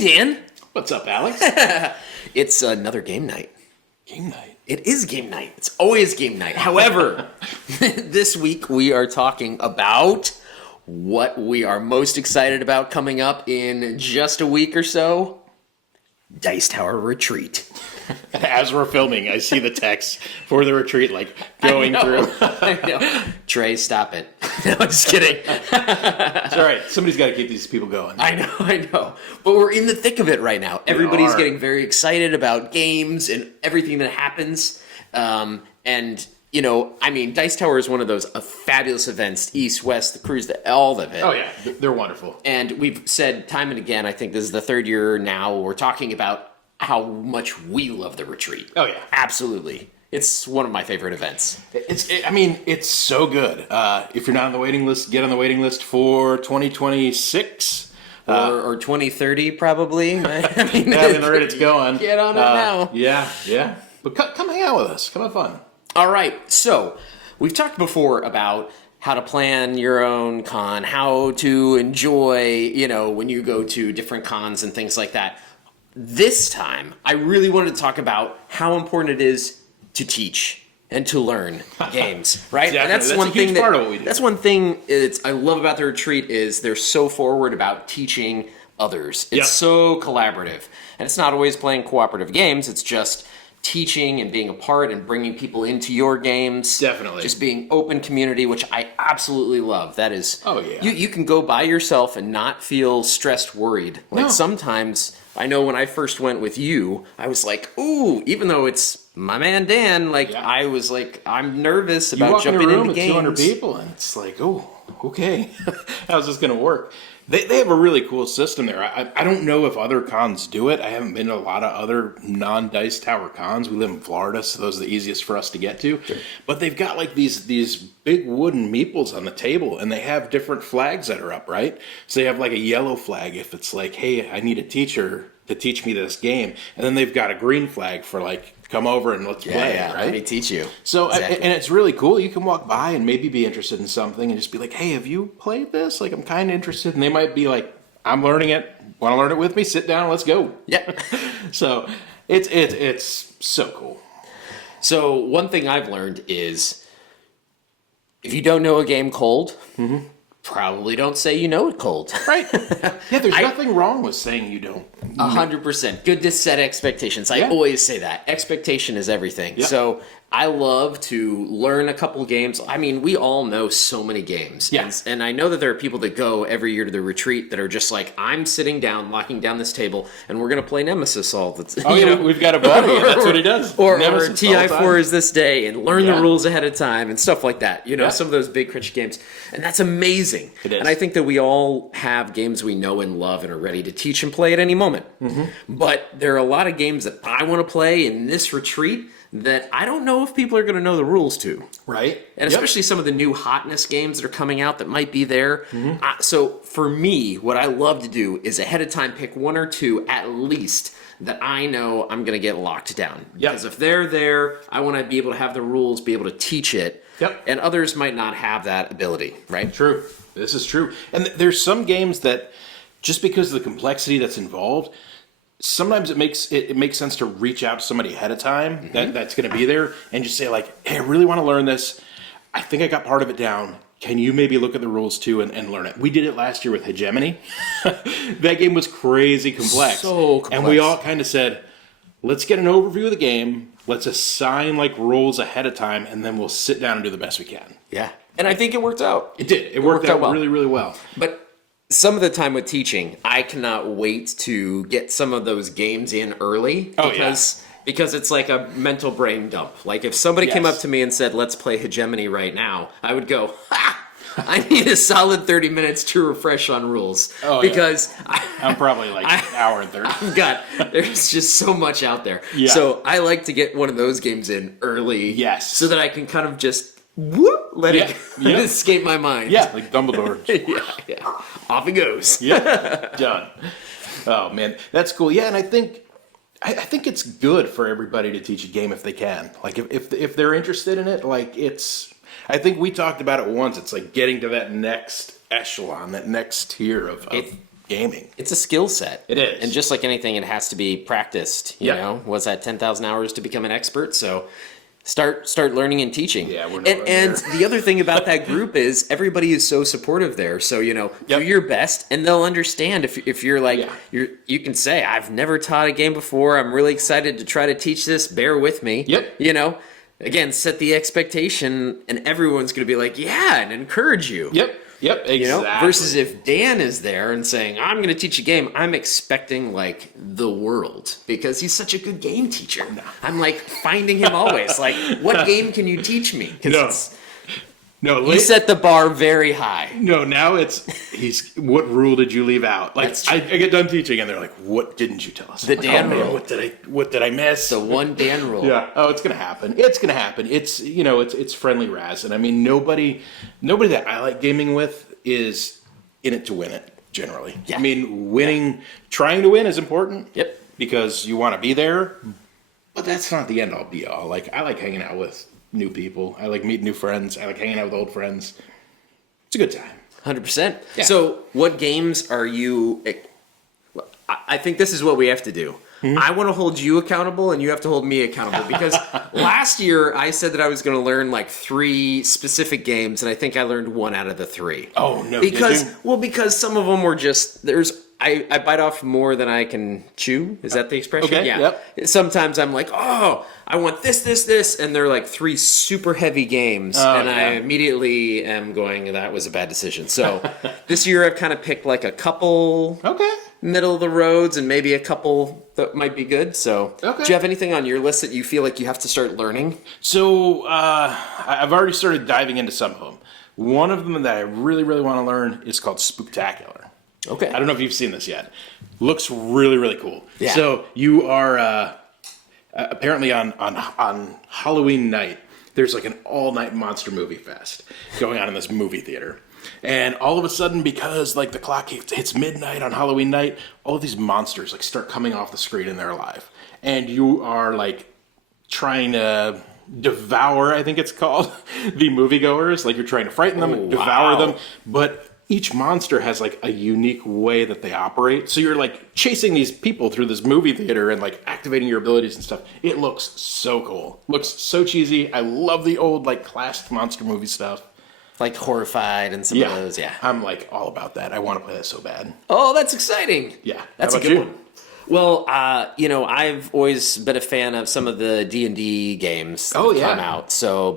Dan. What's up, Alex? It's another game night. Game night. It is game night. It's always game night. However, this week we are talking about what we are most excited about coming up in just a week or so. DiceTower Retreat. As we're filming, I see the text for the retreat, like, going through. I know. Trey, stop it. No, I'm just kidding. It's all right. Somebody's got to keep these people going. I know. But we're in the thick of it right now. Everybody's getting very excited about games and everything that happens. And, you know, I mean, DiceTower is one of those fabulous events. East, West, the cruise, all of it. Oh, yeah. They're wonderful. And we've said time and again, I think this is the third year now, we're talking about how much we love the retreat. Oh, yeah. Absolutely. It's one of my favorite events. It's so good. If you're not on the waiting list, get on the waiting list for 2026. Or 2030, probably. I mean, Yeah, the rate it's going. Get on it now. Yeah. But come hang out with us. Come have fun. All right. So we've talked before about how to plan your own con, how to enjoy, you know, when you go to different cons and things like that. This time, I really wanted to talk about how important it is to teach and to learn games, right? Definitely. And that's one a huge thing part of what we do. That's one thing I love about the retreat is they're so forward about teaching others. It's so collaborative, and it's not always playing cooperative games. It's just teaching and being a part and bringing people into your games. Definitely. Just being open community, which I absolutely love. That is, oh yeah. You can go by yourself and not feel stressed, worried. Like sometimes, I know when I first went with you, I was like, ooh, even though it's my man Dan, like I was like, I'm nervous about jumping into games. You walk in a room with 200 people and it's like, oh, okay, how's this going to work? They have a really cool system there. I don't know if other cons do it. I haven't been to a lot of other non-DiceTower cons. We live in Florida, so those are the easiest for us to get to. Sure. But they've got like these big wooden meeples on the table, and they have different flags that are up, right? So they have like a yellow flag if it's like, hey, I need a teacher to teach me this game. And then they've got a green flag for like, come over and let's play, right? Let me teach you. So, and it's really cool. You can walk by and maybe be interested in something and just be like, hey, have you played this? Like, I'm kind of interested. And they might be like, I'm learning it. Want to learn it with me? Sit down. Let's go. Yeah. So it's so cool. So one thing I've learned is if you don't know a game cold, probably don't say you know it cold. Right. Yeah, there's nothing wrong with saying you don't. 100%. Good to set expectations. I always say that. Expectation is everything. Yep. So I love to learn a couple games. I mean, we all know so many games. Yes. And I know that there are people that go every year to the retreat that are just like, I'm sitting down, locking down this table, and we're going to play Nemesis all the time. Oh, yeah, we've got a buddy. That's what he does. Or TI4 is this day, and learn the rules ahead of time and stuff like that. You know, some of those big crunchy games. And that's amazing. It is. And I think that we all have games we know and love and are ready to teach and play at any moment. But there are a lot of games that I want to play in this retreat that I don't know if people are going to know the rules to. Right. And especially some of the new hotness games that are coming out that might be there. So for me, what I love to do is ahead of time pick one or two at least that I know I'm going to get locked down. Because if they're there, I want to be able to have the rules, be able to teach it. And others might not have that ability, right? True. This is true. And there's some games that, just because of the complexity that's involved, sometimes it makes sense to reach out to somebody ahead of time that's going to be there and just say like, hey, I really want to learn this. I think I got part of it down. Can you maybe look at the rules too and learn it? We did it last year with Hegemony. That game was crazy complex. So complex. And we all kind of said, let's get an overview of the game. Let's assign like rules ahead of time, and then we'll sit down and do the best we can. Yeah. And I think it worked out. It did. It worked out well. Really, really well. But some of the time with teaching, I cannot wait to get some of those games in early because it's like a mental brain dump. Like if somebody came up to me and said, let's play Hegemony right now, I would go, I need a solid 30 minutes to refresh on rules. Because I'm probably like an hour and 30. There's just so much out there. Yeah. So I like to get one of those games in early so that I can kind of just let it escape my mind. Yeah, like Dumbledore. Off it goes. Done. Oh man, that's cool. Yeah, and I think it's good for everybody to teach a game if they can. Like if they're interested in it, like it's. I think we talked about it once. It's like getting to that next echelon, that next tier of gaming. It's a skill set. It is. And just like anything, it has to be practiced. You know, was that 10,000 hours to become an expert? So start learning and teaching. Yeah, we're not and the other thing about that group is everybody is so supportive there. So, you know, do your best and they'll understand if you're like, you can say, I've never taught a game before. I'm really excited to try to teach this. Bear with me. Yep. You know, again, set the expectation and everyone's going to be like, yeah, and encourage you. Yep, exactly. You know, versus if Dan is there and saying, I'm going to teach a game, I'm expecting like the world because he's such a good game teacher. I'm like finding him always. Like, what game can you teach me? No, you set the bar very high. No, now what rule did you leave out? Like, I get done teaching and they're like, what didn't you tell us? The Dan rule. What did I miss? The one Dan rule. Yeah. Oh, it's gonna happen. It's gonna happen. It's, you know, it's friendly Raz, and I mean nobody that I like gaming with is in it to win it. Generally, I mean, trying to win is important. Yep. Because you want to be there, but that's not the end all be all. Like, I like hanging out with new people. I like meeting new friends. I like hanging out with old friends. It's a good time. 100%. Yeah. So what games are you... I think this is what we have to do. I want to hold you accountable and you have to hold me accountable because last year I said that I was going to learn like 3 specific games and I think I learned 1 out of the 3. Oh, no. Because some of them were just... I bite off more than I can chew. Is that the expression? Okay, yeah. yep. Sometimes I'm like, oh, I want this, and they're like 3 super heavy games, I immediately am going, that was a bad decision. So this year I've kind of picked like a couple middle of the roads and maybe a couple that might be good. So do you have anything on your list that you feel like you have to start learning? So I've already started diving into some of them. One of them that I really, really want to learn is called Spooktacular. Okay. I don't know if you've seen this yet. Looks really, really cool. Yeah. So you are apparently on Halloween night, there's like an all-night monster movie fest going on in this movie theater. And all of a sudden, because like the clock hits midnight on Halloween night, all of these monsters like start coming off the screen and they're alive. And you are like trying to devour, I think it's called, the moviegoers. Like you're trying to frighten them, devour them, but each monster has like a unique way that they operate. So you're like chasing these people through this movie theater and like activating your abilities and stuff. It looks so cool. Looks so cheesy. I love the old like classic monster movie stuff. Like Horrified and some of those, I'm like all about that. I want to play that so bad. Oh, that's exciting. Yeah. That's a good one. Well, you know, I've always been a fan of some of the D&D games that come out. So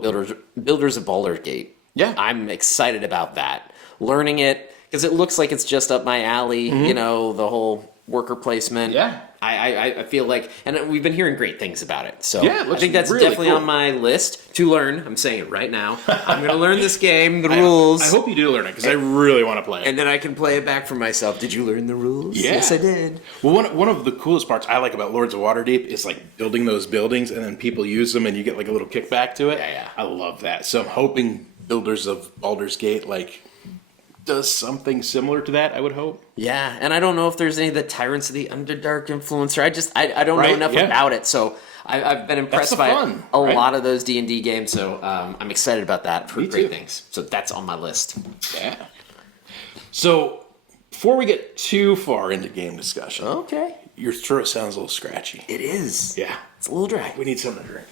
Builders of Baldur's Gate. Yeah. I'm excited about that. Learning it, because it looks like it's just up my alley, you know, the whole worker placement. Yeah. I feel like, and we've been hearing great things about it. So yeah, it looks I think that's really definitely cool. on my list to learn. I'm saying it right now. I'm going to learn this game, the rules. I hope you do learn it, because I really want to play it. And then I can play it back for myself. Did you learn the rules? Yeah. Yes, I did. Well, one of the coolest parts I like about Lords of Waterdeep is like building those buildings and then people use them and you get like a little kickback to it. Yeah. I love that. So I'm hoping Builders of Baldur's Gate like does something similar to that, I would hope. Yeah, and I don't know if there's any of the Tyrants of the Underdark influencer. I don't know enough about it, so I've been impressed by a lot of those D&D games, so I'm excited about that for great things. So that's on my list. Yeah. So before we get too far into game discussion, your throat sounds a little scratchy. It is. Yeah. It's a little dry. We need something to drink.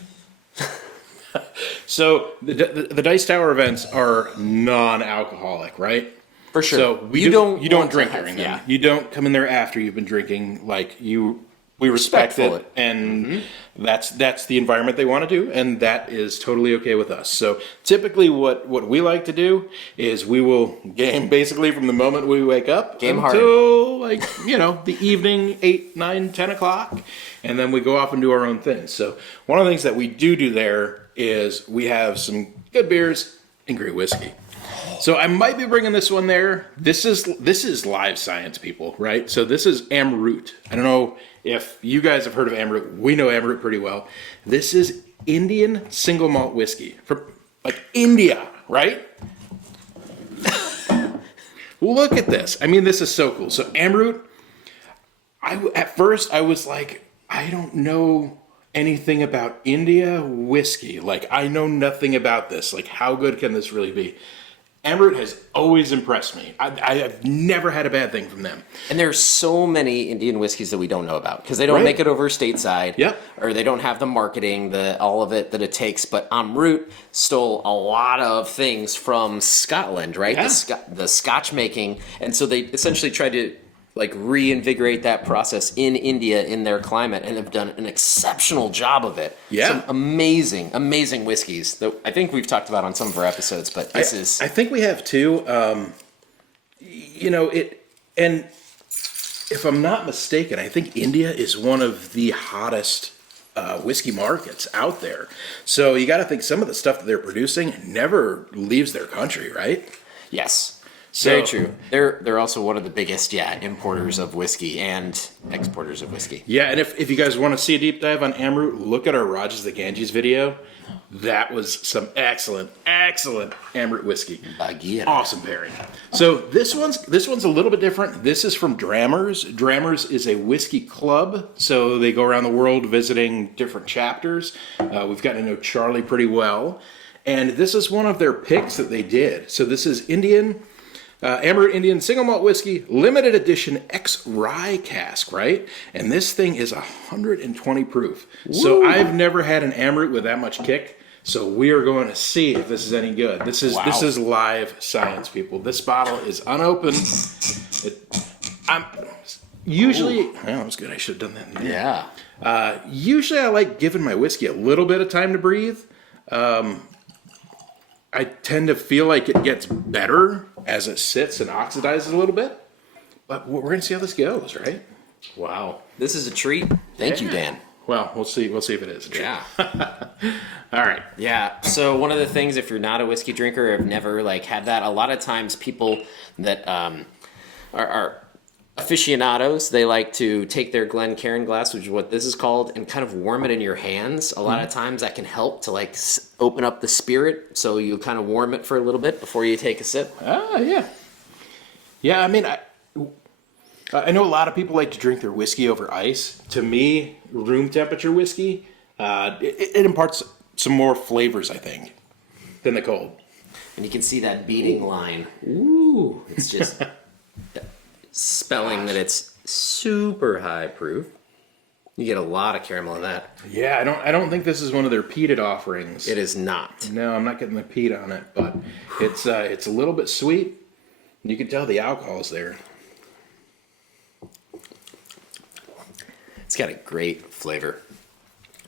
So the DiceTower events are non-alcoholic, right? For sure. So you don't drink during them. You don't come in there after you've been drinking. Like we respect it, and that's the environment they want to do, and that is totally okay with us. So typically, what we like to do is we will game basically from the moment we wake up until like the evening 8, 9, 10 o'clock, and then we go off and do our own thing. So one of the things that we do there is we have some good beers and great whiskey. So I might be bringing this one there. This is live science, people, right? So this is Amroot. I don't know if you guys have heard of Amroot. We know Amroot pretty well. This is Indian single malt whiskey from like India, right? Look at this. I mean, this is so cool. So Amroot, at first I was like, I don't know anything about India whiskey. Like, I know nothing about this. Like, how good can this really be? Amrut has always impressed me. I have never had a bad thing from them. And there's so many Indian whiskeys that we don't know about because they don't make it over stateside. Yep. Or they don't have the marketing, all of it that it takes. But Amrut stole a lot of things from Scotland, right? Yeah. The Scotch making. And so they essentially tried to like reinvigorate that process in India in their climate and have done an exceptional job of it. Yeah. Some amazing whiskeys that I think we've talked about on some of our episodes, but I think we have too. And if I'm not mistaken, I think India is one of the hottest whiskey markets out there. So you got to think some of the stuff that they're producing never leaves their country, right? Yes. Very true. They're also one of the biggest, importers of whiskey and exporters of whiskey. Yeah, and if you guys want to see a deep dive on Amrut, look at our Rajas the Ganges video. That was some excellent Amrut whiskey. Bagheera. Awesome pairing. So this one's a little bit different. This is from Drammers. Drammers is a whiskey club, so they go around the world visiting different chapters. We've gotten to know Charlie pretty well, and this is one of their picks that they did. So this is Amrut Indian Single Malt Whiskey, limited edition X-Rye cask, right? And this thing is 120 proof. Woo. So I've never had an Amrut with that much kick. So we are going to see if this is any good. This is live science, people. This bottle is unopened. Usually, that was good. I should have done that. Yeah. Usually I like giving my whiskey a little bit of time to breathe. I tend to feel like it gets better as it sits and oxidizes a little bit. But we're going to see how this goes, right? Wow. This is a treat. Thank you, Dan. Well, we'll see if it is a treat. Yeah. All right. Yeah. So one of the things, if you're not a whiskey drinker or have never had that, a lot of times people that are aficionados, they like to take their Glencairn glass, which is what this is called, and kind of warm it in your hands. A lot of times that can help to open up the spirit, so you kind of warm it for a little bit before you take a sip. Yeah. Yeah, I mean, I know a lot of people like to drink their whiskey over ice. To me, room temperature whiskey, it imparts some more flavors, I think, than the cold. And you can see that beading line. Ooh, it's just spelling that it's super high proof. You get a lot of caramel in that. Yeah, I don't think this is one of their peated offerings. It is not. No, I'm not getting the peat on it, but it's a little bit sweet. You can tell the alcohol's there. It's got a great flavor.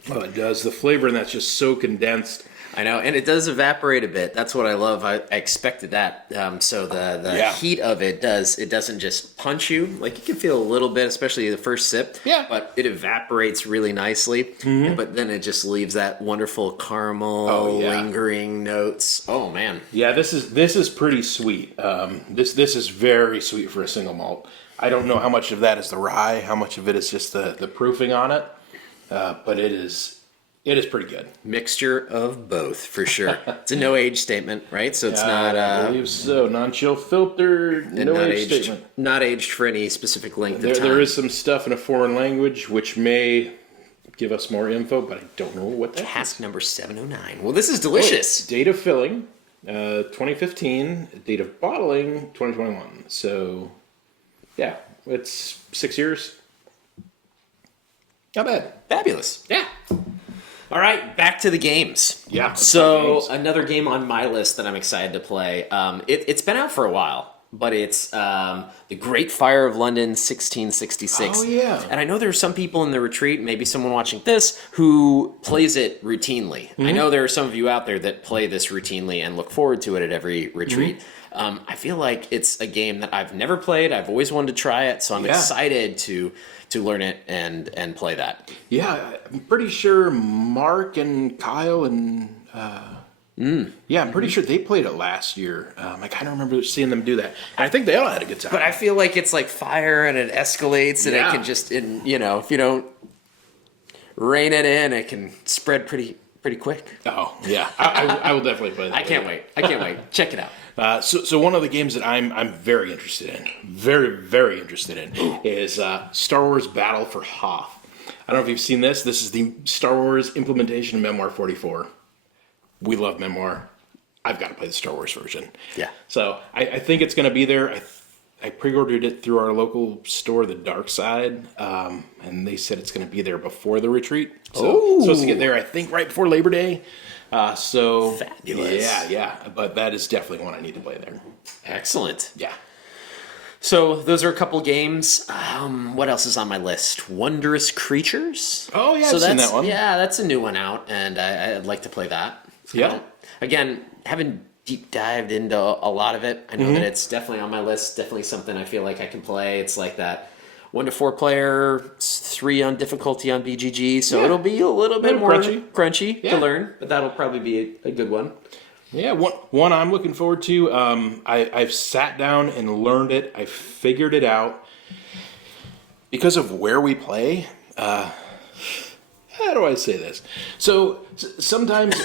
Oh, it does. The flavor in that's just so condensed. I know, and it does evaporate a bit. That's what I love. I expected that. So the heat of it doesn't just punch you. Like you can feel a little bit, especially the first sip. Yeah. But it evaporates really nicely. Mm-hmm. But then it just leaves that wonderful caramel, lingering notes. Oh man. Yeah, this is pretty sweet. This is very sweet for a single malt. I don't know how much of that is the rye, how much of it is just the proofing on it, but it is pretty good. Mixture of both, for sure. It's a no age statement, right? So it's not. I believe so. Non-chill filtered, no age statement. Not aged for any specific length of time. There is some stuff in a foreign language which may give us more info, but I don't know what that is. Cask number 709. Well, this is delicious. Date of filling, 2015. Date of bottling, 2021. So, yeah, it's 6 years. Not bad. Fabulous. Yeah. All right, back to the games. Yeah. So another game on my list that I'm excited to play. It's been out for a while, but it's The Great Fire of London 1666. Oh, yeah. And I know there's some people in the retreat, maybe someone watching this, who plays it routinely. Mm-hmm. I know there are some of you out there that play this routinely and look forward to it at every retreat. Mm-hmm. I feel like it's a game that I've never played. I've always wanted to try it, so I'm excited to learn it and play that. Yeah, I'm pretty sure Mark and Kyle and I'm pretty sure they played it last year. I kind of remember seeing them do that. And I think they all had a good time. But I feel like it's like fire and it escalates and it can just, if you don't rein it in, it can spread pretty quick. Oh, yeah. I will definitely play that. I can't wait. Check it out. So one of the games that I'm very interested in, very, very interested in, is Star Wars Battle for Hoth. I don't know if you've seen this. This is the Star Wars implementation of Memoir 44. We love Memoir. I've got to play the Star Wars version. Yeah. So I think it's going to be there. I pre-ordered it through our local store, the Dark Side, and they said it's going to be there before the retreat. So supposed to get there, I think, right before Labor Day. So fabulous. Yeah. But that is definitely one I need to play there. Excellent. Yeah. So those are a couple games. What else is on my list? Wondrous Creatures. Oh yeah, I've seen that one. Yeah, that's a new one out, and I'd like to play that. Yeah. Again, haven't deep dived into a lot of it. I know that it's definitely on my list. Definitely something I feel like I can play. It's like that 1 to 4 player, 3 on difficulty on BGG, so it'll be a little bit more crunchy to learn, but that'll probably be a good one. Yeah, one I'm looking forward to. I've sat down and learned it. I figured it out. Because of where we play, how do I say this? So sometimes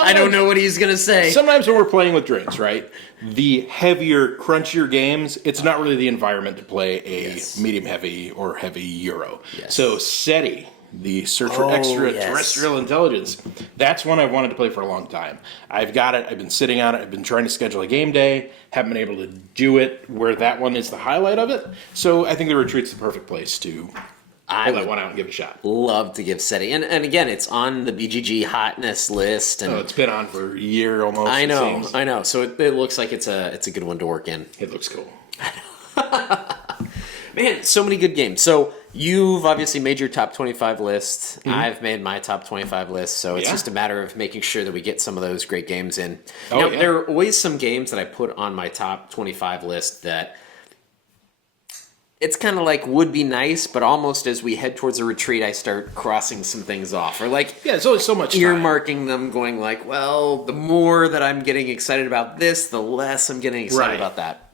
I don't know what he's going to say. Sometimes when we're playing with drinks, right? The heavier, crunchier games, it's not really the environment to play a medium heavy or heavy Euro. Yes. So SETI, the Search for Extraterrestrial Intelligence, that's one I've wanted to play for a long time. I've got it. I've been sitting on it. I've been trying to schedule a game day. Haven't been able to do it where that one is the highlight of it. So I think the retreat's the perfect place to pull that one out and give it a shot. Love to give SETI. And again, it's on the BGG hotness list. And it's been on for a year almost. I know. So it looks like it's a good one to work in. It looks cool. Man, so many good games. So you've obviously made your top 25 list. I've made my top 25 list. So it's just a matter of making sure that we get some of those great games in. Now, there are always some games that I put on my top 25 list that it's kind of like would be nice, but almost as we head towards a retreat, I start crossing some things off. Or like, there's always so much time. Earmarking them, going like, well, the more that I'm getting excited about this, the less I'm getting excited about that.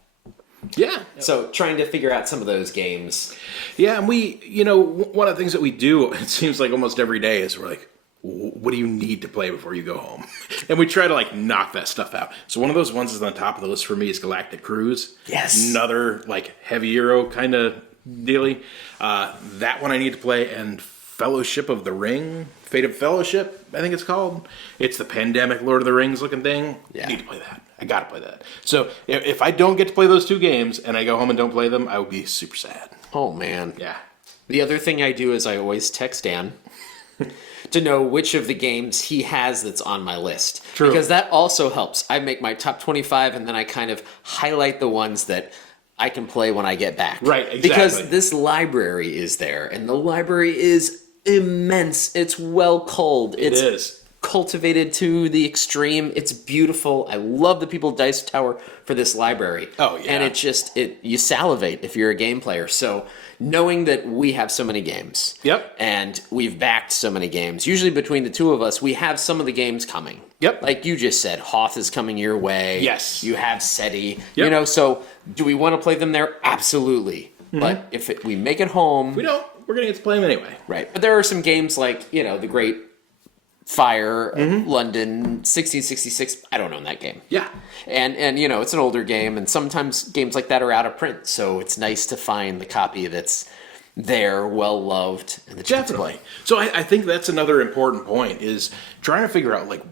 Yeah. So trying to figure out some of those games. Yeah, and we, one of the things that we do, it seems like almost every day, is we're like, what do you need to play before you go home? And we try to like knock that stuff out. So one of those ones is on the top of the list for me is Galactic Cruise. Yes. Another like heavy Euro kind of dealy. That one I need to play, and Fellowship of the Ring, Fate of Fellowship, I think it's called. It's the pandemic Lord of the Rings looking thing. Yeah. I need to play that. I gotta play that. So if I don't get to play those 2 games and I go home and don't play them, I would be super sad. Oh, man. Yeah. The other thing I do is I always text Dan to know which of the games he has that's on my list. True. Because that also helps. I make my top 25 and then I kind of highlight the ones that I can play when I get back. Right, exactly. Because this library is there, and the library is immense. It's well culled. It is. Cultivated to the extreme. It's beautiful. I love the people at DiceTower for this library. Oh, yeah. And you salivate if you're a game player. So knowing that we have so many games. Yep. And we've backed so many games. Usually between the two of us, we have some of the games coming. Yep. Like you just said, Hoth is coming your way. Yes. You have SETI. Yep. So do we want to play them there? Absolutely. But if we make it home... We don't. We're going to get to play them anyway. Right. But there are some games like, the great Fire, London, 1666. I don't own that game. Yeah. And it's an older game, and sometimes games like that are out of print, so it's nice to find the copy that's there, well loved, and that you get to play. So I think that's another important point, is trying to figure out, like,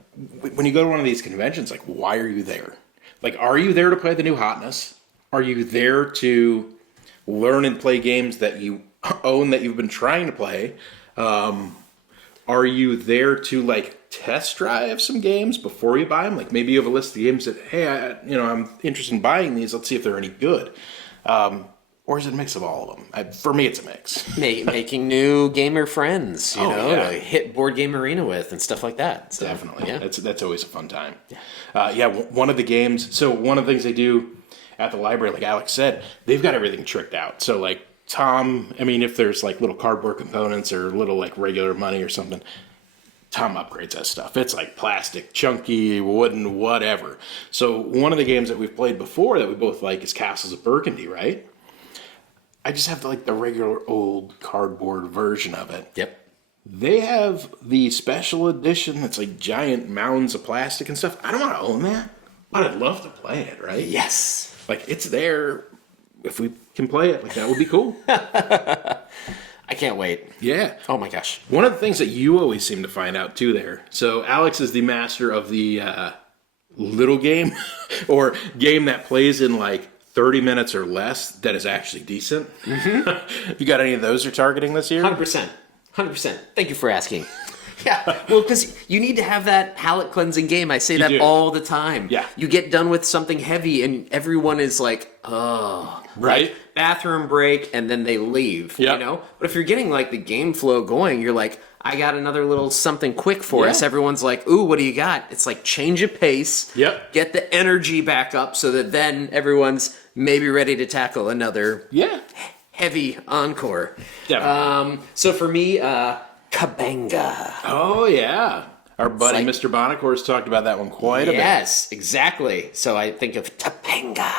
when you go to one of these conventions, like, why are you there? Like, are you there to play the new hotness? Are you there to learn and play games that you own that you've been trying to play? Are you there to like test drive some games before you buy them? Like maybe you have a list of games that, hey, I'm interested in buying these. Let's see if they're any good. Or is it a mix of all of them? For me, it's a mix. Making new gamer friends, to hit Board Game Arena with and stuff like that. So, definitely. Yeah. That's always a fun time. Yeah. One of the games, so one of the things they do at the library, like Alex said, they've got everything tricked out. So like Tom, if there's like little cardboard components or little like regular money or something, Tom upgrades that stuff. It's like plastic, chunky, wooden, whatever. So one of the games that we've played before that we both like is Castles of Burgundy, right? I just have the regular old cardboard version of it. Yep. They have the special edition that's like giant mounds of plastic and stuff. I don't want to own that, but I'd love to play it, right? Yes. Like it's there. If we can play it, like that would be cool. I can't wait. Yeah. Oh my gosh. One of the things that you always seem to find out too there. So Alex is the master of the little game or game that plays in like 30 minutes or less that is actually decent. You got any of those you're targeting this year? 100%. 100%. Thank you for asking. Yeah, well, because you need to have that palate cleansing game. I say that do. all the time. Yeah. You get done with something heavy and everyone is like, oh. Right. Like, bathroom break, and then they leave, Yep. you know? But if you're getting like the game flow going, you're like, I got another little something quick for us. Everyone's like, ooh, what do you got? It's like change of pace. Yep. Get the energy back up so that then everyone's maybe ready to tackle another heavy encore. Definitely. So for me, Kabanga. Oh, yeah. Our buddy like- Mr. Bonacour's talked about that one quite a bit. Yes, exactly. So I think of Topanga.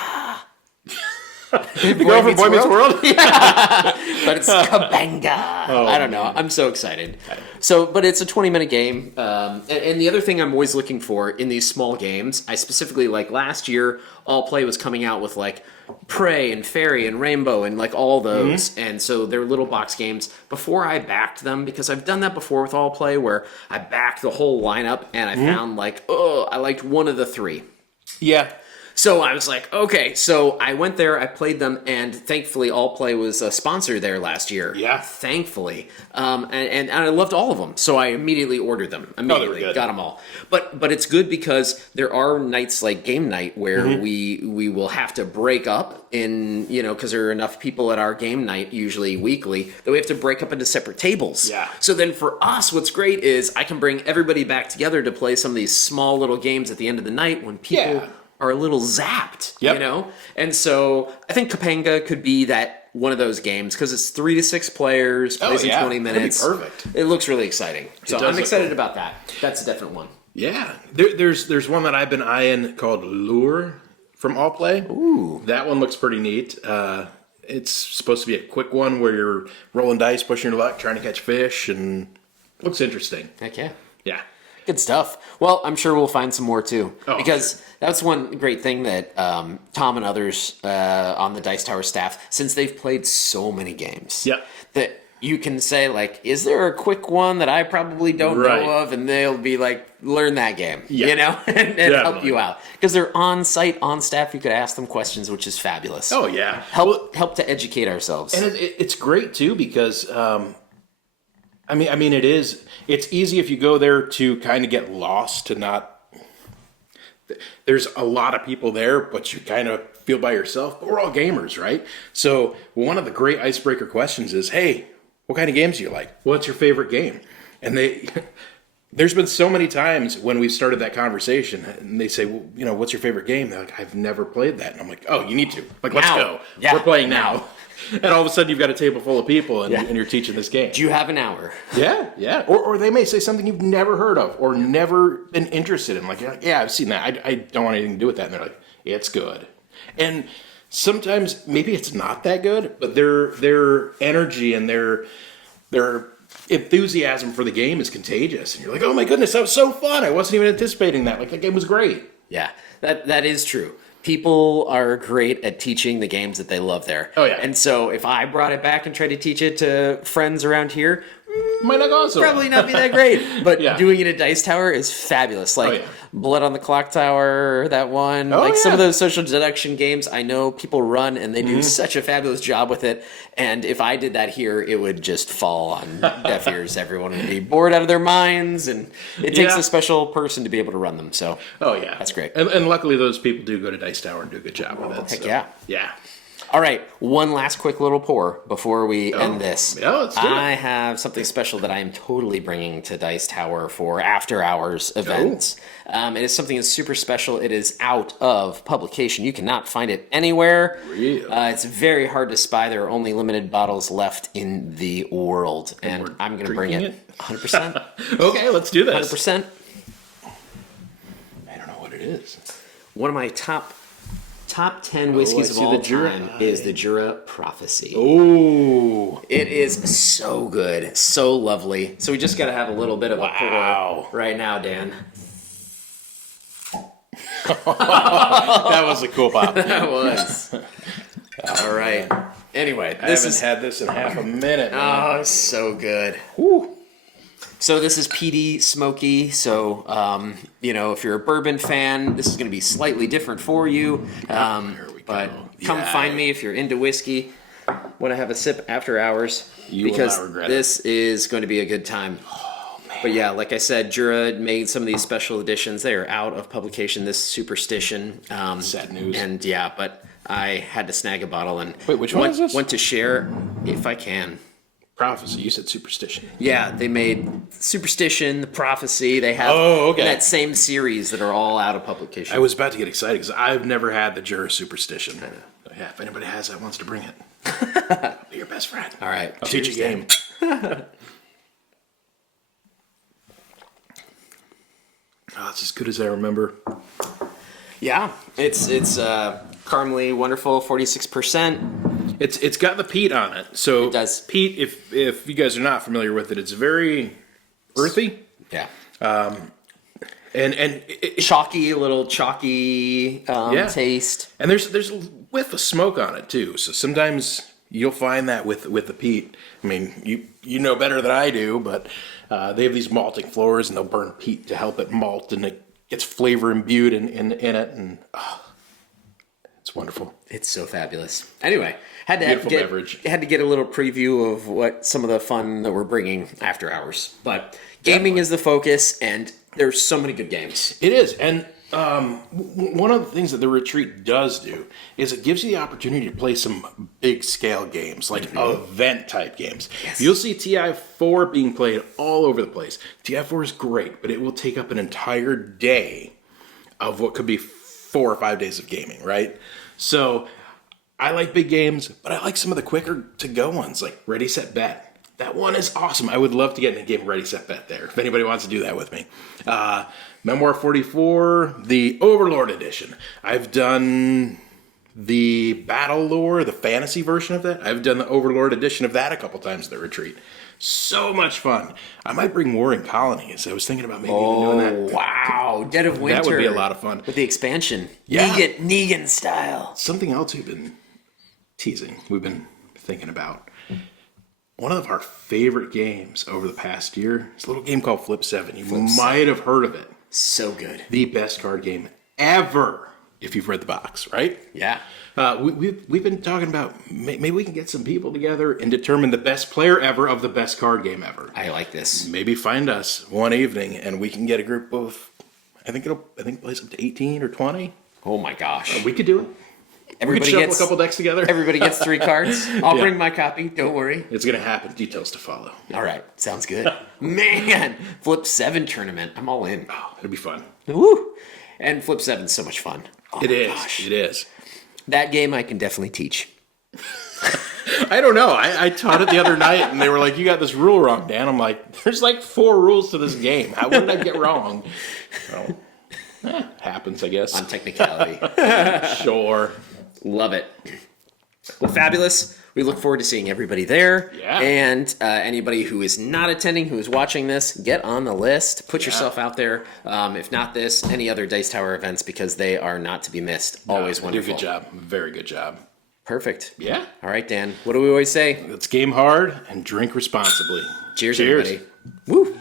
The girl from Boy Meets World? But it's Kabanga. Oh, I don't know. I'm so excited. So, but it's a 20-minute game. And the other thing I'm always looking for in these small games, I specifically, like last year, All Play was coming out with like Prey and Fairy and Rainbow and like all those. Mm-hmm. And so they're little box games. Before I backed them, because I've done that before with All Play, where I backed the whole lineup and I found like, oh, I liked one of the three. Yeah. So I was like, okay. So I went there, I played them, and thankfully All Play was a sponsor there last year. Yeah. Thankfully. And I loved all of them. So I immediately ordered them. Immediately. good. Got them all. But it's good because there are nights like game night where we will have to break up in, you know, because there are enough people at our game night, usually weekly, that we have to break up into separate tables. Yeah. So then for us, what's great is I can bring everybody back together to play some of these small little games at the end of the night when people... Yeah. are a little zapped, Yep. you know? And so I think Topanga could be that one of those games because it's 3 to 6 players, plays in 20 minutes. That'd be perfect. It looks really exciting. So does I'm look excited cool. about that. That's a definite one. Yeah. There's one that I've been eyeing called Lure from All Play. Ooh. That one looks pretty neat. It's supposed to be a quick one where you're rolling dice, pushing your luck, trying to catch fish, and looks interesting. Heck yeah. Yeah. Good stuff. Well, I'm sure we'll find some more too. Oh, because that's one great thing that Tom and others on the DiceTower staff, since they've played so many games, Yep. that you can say, like, is there a quick one that I probably don't Right. know of? And they'll be like, learn that game, Yeah. you know, and help Definitely. you out. Because they're on site, on staff. You could ask them questions, which is fabulous. Oh, yeah. Help to educate ourselves. And it's great too because I mean it's easy if you go there to kind of get lost, to not. There's a lot of people there, but you kind of feel by yourself. But we're all gamers, right? So one of the great icebreaker questions is, "Hey, what kind of games do you like? What's your favorite game?" And there's been so many times when we've started that conversation, and they say, "Well, you know, what's your favorite game?" They're like, "I've never played that." And I'm like, "Oh, you need to. Like, let's Now. go. Yeah. We're playing now." And all of a sudden, you've got a table full of people, and, Yeah. and you're teaching this game. Do you have an hour? Yeah. Or they may say something you've never heard of or never been interested in. Like, yeah, I've seen that. I don't want anything to do with that. And they're like, it's good. And sometimes maybe it's not that good, but their energy and their enthusiasm for the game is contagious. And you're like, oh my goodness, that was so fun. I wasn't even anticipating that. Like, that game was great. Yeah, that is true. People are great at teaching the games that they love there. Oh, yeah. And so if I brought it back and tried to teach it to friends around here, Might not go so well. probably not be that great. But Yeah. doing it at Dice Tower is fabulous. Like yeah. Blood on the Clock Tower, that one. Oh, like some yeah. of those social deduction games, I know people run and they do such a fabulous job with it. And if I did that here, it would just fall on deaf ears. Everyone would be bored out of their minds, and it takes Yeah. a special person to be able to run them. So Oh, yeah. That's great. And luckily, those people do go to Dice Tower and do a good job with it. Heck so, yeah. Yeah. All right, one last quick little pour before we end this. Yeah, let's do it. I have something special that I am totally bringing to Dice Tower for after hours events. It is something that's super special. It is out of publication. You cannot find it anywhere. Really? It's very hard to spy. There are only limited bottles left in the world, and we're I'm going to bring drinking it 100%. Okay, let's do this. 100%. I don't know what it is. One of my top 10 whiskeys I of see all the Jura. time is the Jura Prophecy. Oh. It is so good, so lovely. So we just got to have a little bit of a Wow. pour right now, Dan. That was a cool pop. That was. All right. Anyway, I this haven't is had this in half a minute. Man. oh, so good. Whew. So this is peaty, smoky. So if you're a bourbon fan, this is going to be slightly different for you. But come find me if you're into whiskey. Want to have a sip after hours because this is going to be a good time. Oh, man. But yeah, like I said, Jura made some of these special editions. They are out of publication. This Superstition. Sad news. And yeah, but I had to snag a bottle and wait, which one is this? Want to share if I can. Prophecy. You said Superstition. Yeah, they made Superstition, the Prophecy. They have that same series that are all out of publication. I was about to get excited because I've never had the Jura Superstition. Yeah, if anybody has that, wants to bring it, I'll be your best friend. All right, I'll teach you a game. Oh, it's as good as I remember. Yeah, it's caramely wonderful, 46%. It's got the peat on it. So it does. Peat, if you guys are not familiar with it, it's very earthy. Yeah. And chalky, a little chalky taste. And there's a whiff of smoke on it too. So sometimes you'll find that with the peat. I mean, you know better than I do, but they have these malting floors and they'll burn peat to help it malt, and it gets flavor imbued in it, and it's wonderful. It's so fabulous. Anyway, had to get a little preview of what some of the fun that we're bringing after hours. But gaming is the focus, and there's so many good games. It is, and one of the things that the retreat does do is it gives you the opportunity to play some big scale games, like event type games. Yes. You'll see TI4 being played all over the place. TI4 is great, but it will take up an entire day of what could be 4 or 5 days of gaming, right? So I like big games, but I like some of the quicker to go ones, like Ready, Set, Bet. That one is awesome. I would love to get in a game of Ready, Set, Bet there, if anybody wants to do that with me. Memoir 44, the Overlord edition. I've done the Battle Lore, the fantasy version of that. I've done the Overlord edition of that a couple times at the retreat. So much fun. I might bring Warring Colonies. I was thinking about maybe even doing that. Wow. Dead of Winter. That would be a lot of fun. With the expansion. Yeah. Negan style. Something else we've been teasing, we've been thinking about. One of our favorite games over the past year is a little game called Flip 7. You might have heard of it. So good. The best card game ever, if you've read the box, right? Yeah. We've been talking about maybe we can get some people together and determine the best player ever of the best card game ever. I like this. Maybe find us one evening and we can get a group of, I think it plays up to 18 or 20. Oh my gosh. We could do it. Everybody we could gets shuffle a couple decks together. Everybody gets 3 cards. I'll bring my copy. Don't worry. It's going to happen. Details to follow. All right. Sounds good. Man, Flip 7 tournament. I'm all in. Oh, it'll be fun. Woo! And Flip 7's so much fun. Oh it is. Gosh. It is. That game I can definitely teach. I don't know. I taught it the other night, and they were like, "You got this rule wrong, Dan." I'm like, "There's like 4 rules to this game. What did I get wrong?" Happens, I guess. On technicality. Sure. Love it. Well, fabulous. We look forward to seeing everybody there. Yeah. And anybody who is not attending, who is watching this, get on the list. Put yourself out there. If not this, any other Dice Tower events, because they are not to be missed. Always wonderful. Do a good job. Very good job. Perfect. Yeah. All right, Dan. What do we always say? Let's game hard and drink responsibly. Cheers. Everybody. Woo.